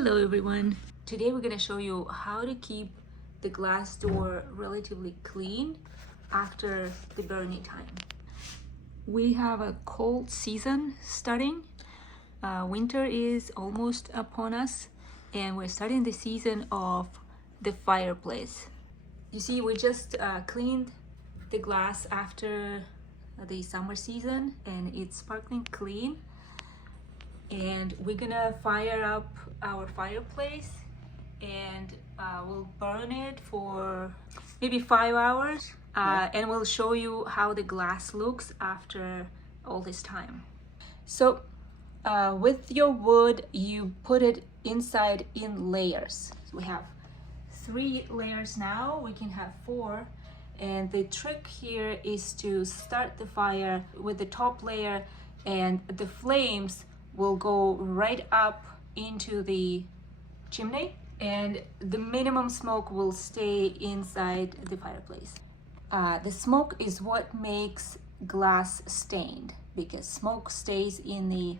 Hello everyone. Today we're going to show you how to keep the glass door relatively clean after the burning time. We have a cold season starting. Winter is almost upon us and we're starting the season of the fireplace. You see, we just cleaned the glass after the summer season and it's sparkling clean. And we're gonna fire up our fireplace and we'll burn it for maybe 5 hours and we'll show you how the glass looks after all this time. So with your wood, you put it inside in layers. So we have 3 layers now, we can have 4. And the trick here is to start the fire with the top layer and the flames will go right up into the chimney and the minimum smoke will stay inside the fireplace. The smoke is what makes glass stained because smoke stays in the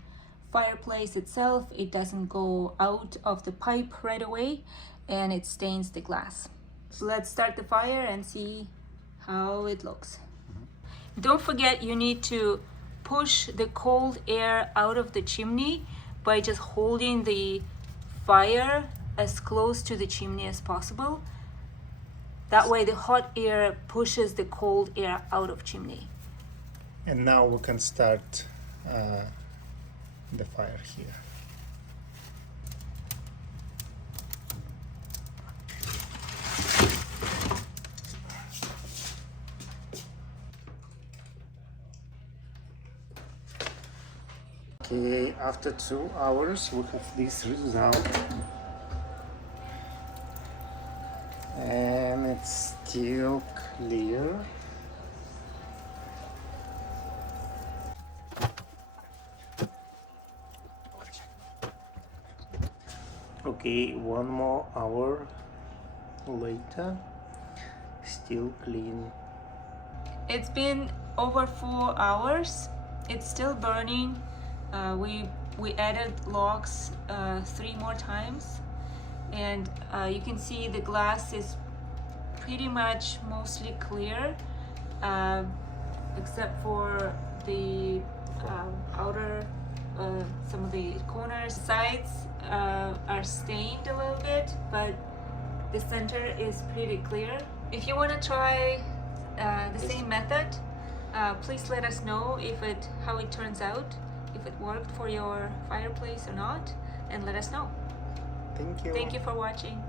fireplace itself. It doesn't go out of the pipe right away and it stains the glass. So let's start the fire and see how it looks. Don't forget, you need to push the cold air out of the chimney by just holding the fire as close to the chimney as possible. That way the hot air pushes the cold air out of chimney. And now we can start the fire here. Okay, after 2 hours we have this result and it's still clear. Okay, 1 more hour later, still clean. It's been over 4 hours. It's still burning. We added logs 3 more times and you can see the glass is pretty much mostly clear except for the outer some of the corners. Sides are stained a little bit, but the center is pretty clear. If you want to try the same method, please let us know how it turns out, if it worked for your fireplace or not, and let us know. Thank you. Thank you for watching.